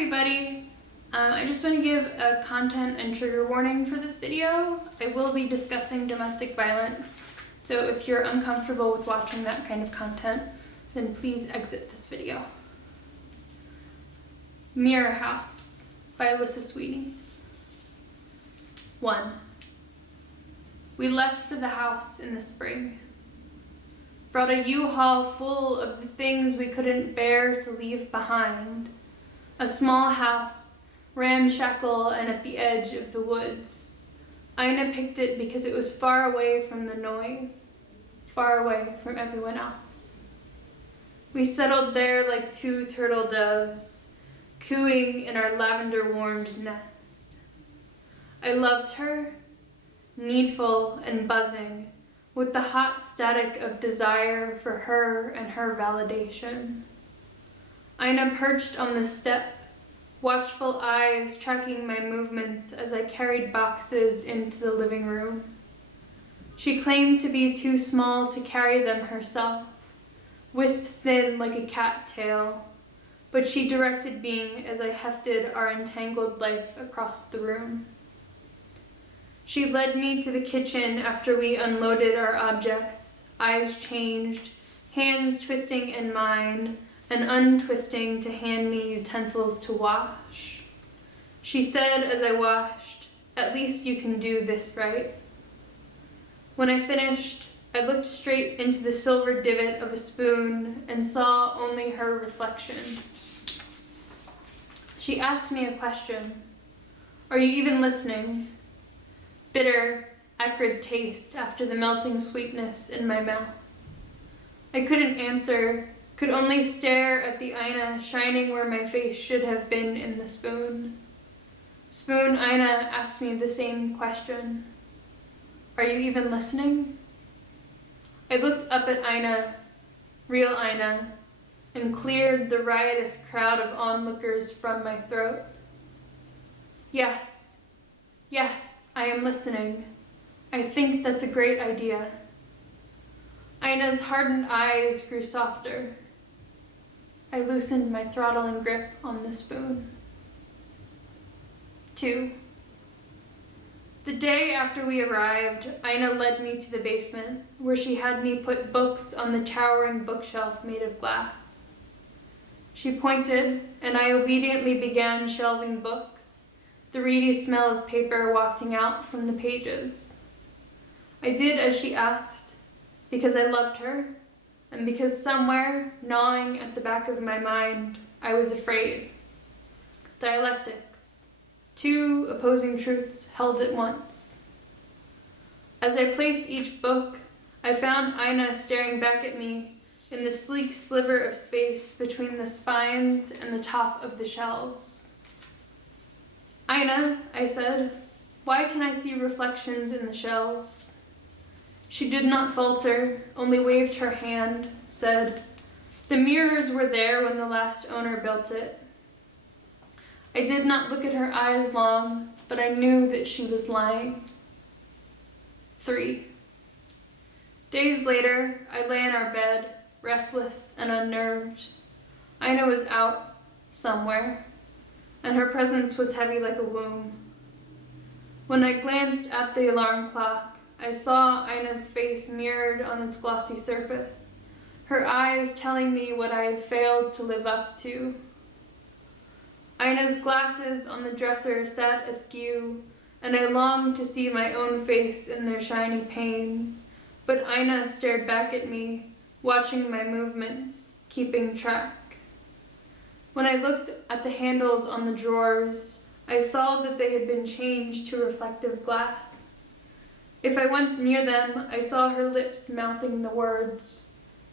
everybody! I just want to give a content and trigger warning for this video. I will be discussing domestic violence, so if you're uncomfortable with watching that kind of content, then please exit this video. Mirror House by Alyssa Sweeney. 1. We left for the house in the spring. Brought a U-Haul full of the things we couldn't bear to leave behind. A small house, ramshackle and at the edge of the woods. Ina picked it because it was far away from the noise, far away from everyone else. We settled there like two turtle doves, cooing in our lavender-warmed nest. I loved her, needful and buzzing, with the hot static of desire for her and her validation. Ina perched on the step, watchful eyes tracking my movements as I carried boxes into the living room. She claimed to be too small to carry them herself, wisped thin like a cat tail, but she directed me as I hefted our entangled life across the room. She led me to the kitchen after we unloaded our objects, eyes changed, hands twisting in mine, and untwisting to hand me utensils to wash. She said as I washed, "At least you can do this right." When I finished, I looked straight into the silver divot of a spoon and saw only her reflection. She asked me a question. "Are you even listening?" Bitter, acrid taste after the melting sweetness in my mouth. I couldn't answer, could only stare at the Ina shining where my face should have been in the spoon. Spoon Ina asked me the same question. "Are you even listening?" I looked up at Ina, real Ina, and cleared the riotous crowd of onlookers from my throat. Yes, I am listening. I think that's a great idea." Ina's hardened eyes grew softer. I loosened my throttling grip on the spoon. 2. The day after we arrived, Ina led me to the basement, where she had me put books on the towering bookshelf made of glass. She pointed, and I obediently began shelving books, the reedy smell of paper wafting out from the pages. I did as she asked, because I loved her, and because somewhere, gnawing at the back of my mind, I was afraid. Dialectics. Two opposing truths held at once. As I placed each book, I found Ina staring back at me in the sleek sliver of space between the spines and the top of the shelves. "Ina," I said, "why can I see reflections in the shelves?" She did not falter, only waved her hand, said, "The mirrors were there when the last owner built it." I did not look at her eyes long, but I knew that she was lying. 3. Days later, I lay in our bed, restless and unnerved. Ina was out, somewhere, and her presence was heavy like a womb. When I glanced at the alarm clock, I saw Ina's face mirrored on its glossy surface, her eyes telling me what I had failed to live up to. Ina's glasses on the dresser sat askew, and I longed to see my own face in their shiny panes, but Ina stared back at me, watching my movements, keeping track. When I looked at the handles on the drawers, I saw that they had been changed to reflective glass. If I went near them, I saw her lips mouthing the words,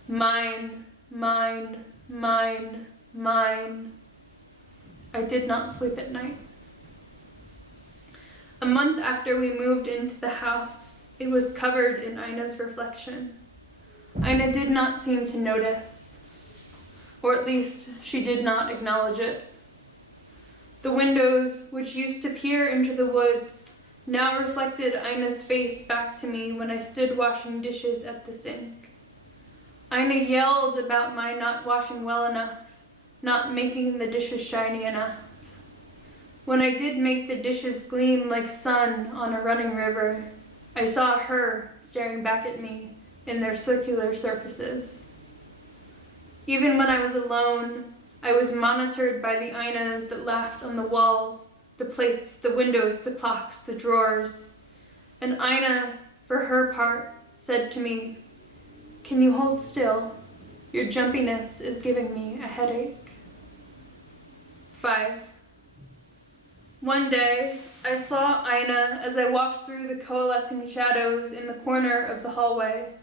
"Mine, mine, mine, mine." I did not sleep at night. A month after we moved into the house, it was covered in Ina's reflection. Ina did not seem to notice, or at least she did not acknowledge it. The windows, which used to peer into the woods, now reflected Ina's face back to me when I stood washing dishes at the sink. Ina yelled about my not washing well enough, not making the dishes shiny enough. When I did make the dishes gleam like sun on a running river, I saw her staring back at me in their circular surfaces. Even when I was alone, I was monitored by the ainas that laughed on the walls, the plates, the windows, the clocks, the drawers. An aina, for her part, said to me, "Can you hold still? Your jumpiness is giving me a headache." 5. One day, I saw Aina as I walked through the coalescing shadows in the corner of the hallway.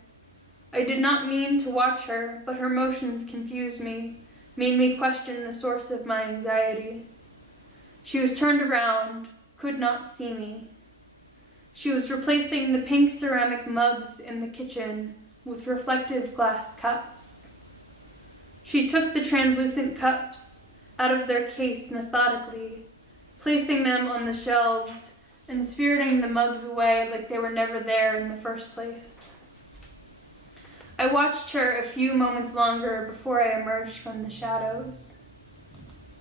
I did not mean to watch her, but her motions confused me, made me question the source of my anxiety. She was turned around, could not see me. She was replacing the pink ceramic mugs in the kitchen with reflective glass cups. She took the translucent cups out of their case methodically, placing them on the shelves and spiriting the mugs away like they were never there in the first place. I watched her a few moments longer before I emerged from the shadows.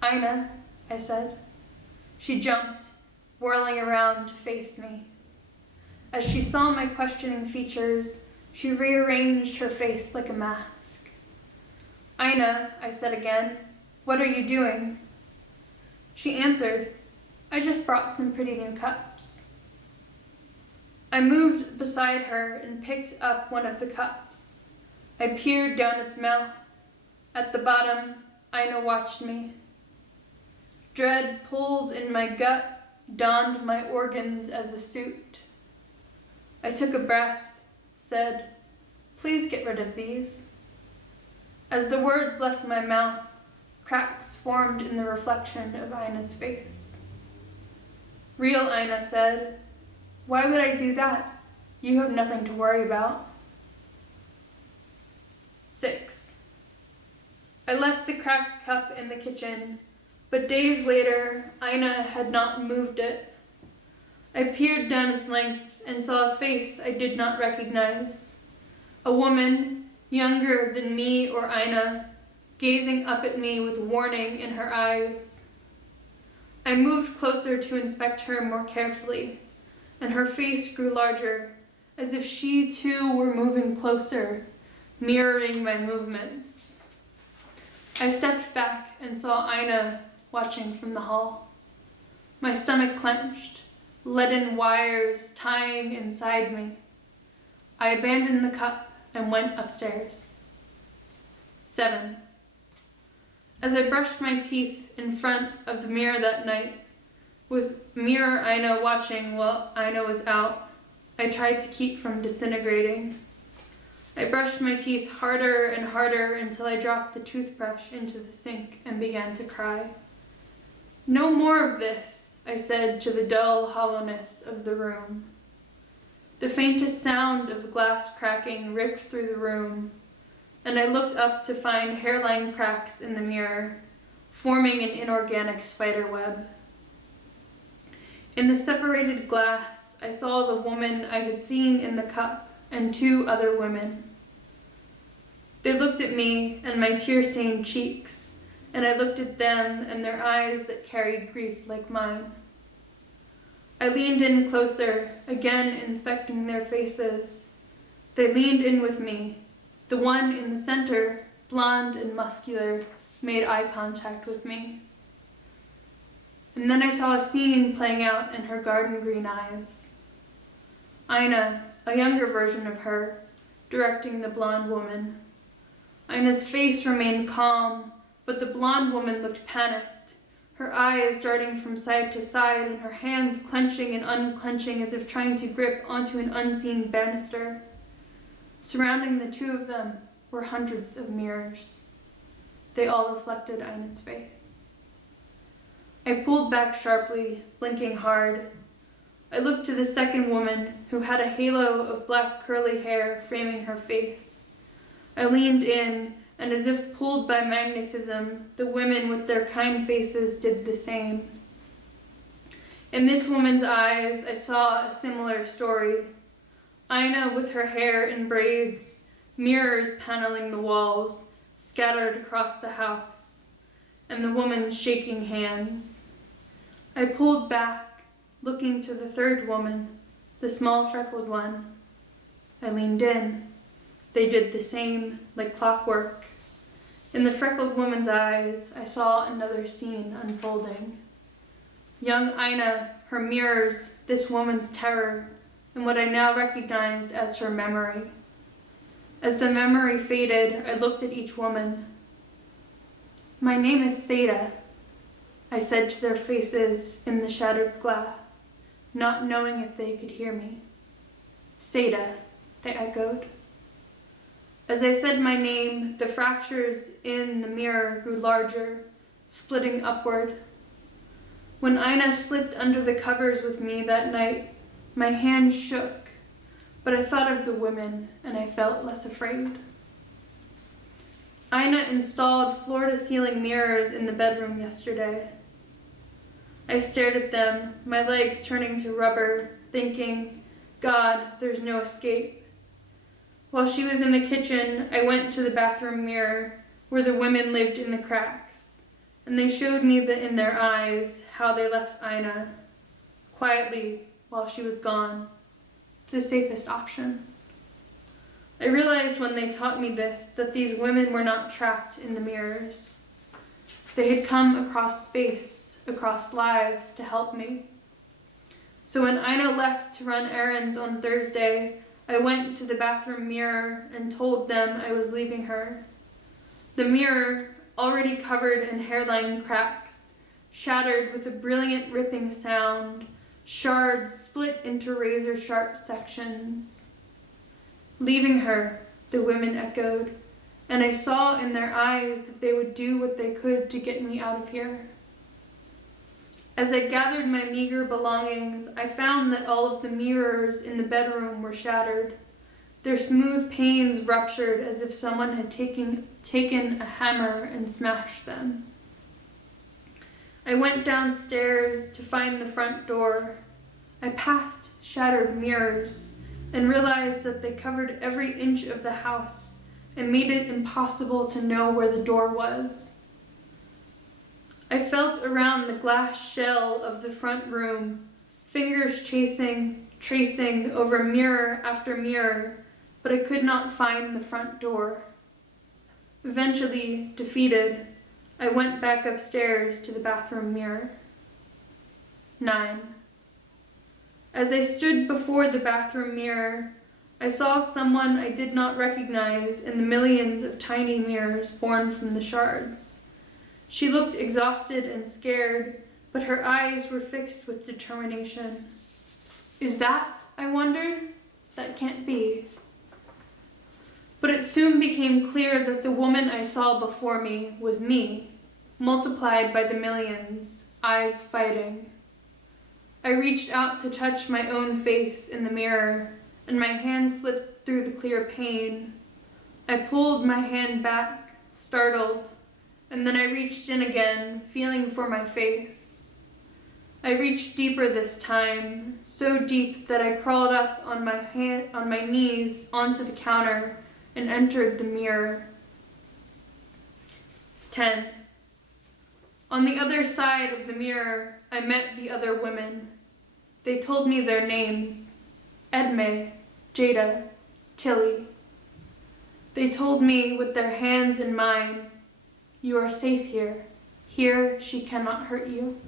"Aina," I said. She jumped, whirling around to face me. As she saw my questioning features, she rearranged her face like a mask. "Aina," I said again, "what are you doing?" She answered, "I just brought some pretty new cups." I moved beside her and picked up one of the cups. I peered down its mouth. At the bottom, Aina watched me. Dread pulled in my gut, donned my organs as a suit. I took a breath, said, "Please get rid of these." As the words left my mouth, cracks formed in the reflection of Aina's face. Real Aina said, "Why would I do that? You have nothing to worry about." 6. I left the cracked cup in the kitchen, but days later, Aina had not moved it. I peered down its length and saw a face I did not recognize. A woman, younger than me or Aina, gazing up at me with warning in her eyes. I moved closer to inspect her more carefully, and her face grew larger, as if she too were moving closer, mirroring my movements. I stepped back and saw Aina watching from the hall. My stomach clenched, leaden wires tying inside me. I abandoned the cup and went upstairs. 7. As I brushed my teeth in front of the mirror that night, with mirror Aina watching while Aina was out, I tried to keep from disintegrating. I brushed my teeth harder and harder until I dropped the toothbrush into the sink and began to cry. "No more of this," I said to the dull hollowness of the room. The faintest sound of glass cracking ripped through the room, and I looked up to find hairline cracks in the mirror, forming an inorganic spider web. In the separated glass, I saw the woman I had seen in the cup and 2 other women. They looked at me and my tear-stained cheeks, and I looked at them and their eyes that carried grief like mine. I leaned in closer, again inspecting their faces. They leaned in with me. The one in the center, blonde and muscular, made eye contact with me. And then I saw a scene playing out in her garden green eyes. Aina, a younger version of her, directing the blonde woman. Aina's face remained calm, but the blonde woman looked panicked, her eyes darting from side to side and her hands clenching and unclenching as if trying to grip onto an unseen banister. Surrounding the 2 of them were hundreds of mirrors. They all reflected Aina's face. I pulled back sharply, blinking hard. I looked to the second woman, who had a halo of black curly hair framing her face. I leaned in, and as if pulled by magnetism, the women with their kind faces did the same. In this woman's eyes, I saw a similar story. Aina with her hair in braids, mirrors paneling the walls, scattered across the house, and the woman shaking hands. I pulled back, looking to the third woman, the small freckled one. I leaned in. They did the same, like clockwork. In the freckled woman's eyes, I saw another scene unfolding. Young Ina, her mirrors, this woman's terror, and what I now recognized as her memory. As the memory faded, I looked at each woman. "My name is Seda," I said to their faces in the shattered glass, not knowing if they could hear me. "Seda," they echoed. As I said my name, the fractures in the mirror grew larger, splitting upward. When Ina slipped under the covers with me that night, my hand shook, but I thought of the women and I felt less afraid. Ina installed floor-to-ceiling mirrors in the bedroom yesterday. I stared at them, my legs turning to rubber, thinking, God, there's no escape. While she was in the kitchen, I went to the bathroom mirror, where the women lived in the cracks, and they showed me in their eyes how they left Ina, quietly, while she was gone, the safest option. I realized when they taught me this that these women were not trapped in the mirrors. They had come across space, across lives to help me. So when Ina left to run errands on Thursday, I went to the bathroom mirror and told them I was leaving her. The mirror, already covered in hairline cracks, shattered with a brilliant ripping sound, shards split into razor-sharp sections. Leaving her, the women echoed, and I saw in their eyes that they would do what they could to get me out of here. As I gathered my meager belongings, I found that all of the mirrors in the bedroom were shattered, their smooth panes ruptured as if someone had taken a hammer and smashed them. I went downstairs to find the front door. I passed shattered mirrors and realized that they covered every inch of the house and made it impossible to know where the door was. I felt around the glass shell of the front room, fingers tracing over mirror after mirror, but I could not find the front door. Eventually, defeated, I went back upstairs to the bathroom mirror. 9. As I stood before the bathroom mirror, I saw someone I did not recognize in the millions of tiny mirrors born from the shards. She looked exhausted and scared, but her eyes were fixed with determination. Is that, I wondered? That can't be. But it soon became clear that the woman I saw before me was me, multiplied by the millions, eyes fighting. I reached out to touch my own face in the mirror, and my hand slipped through the clear pane. I pulled my hand back, startled, and then I reached in again, feeling for my face. I reached deeper this time, so deep that I crawled up on my knees onto the counter and entered the mirror. 10. On the other side of the mirror, I met the other women. They told me their names: Edme, Jada, Tilly. They told me with their hands in mine, "You are safe here. Here she cannot hurt you."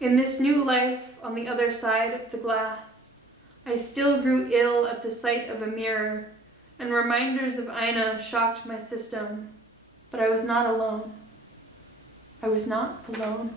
In this new life on the other side of the glass, I still grew ill at the sight of a mirror, and reminders of Ina shocked my system, but I was not alone. I was not alone.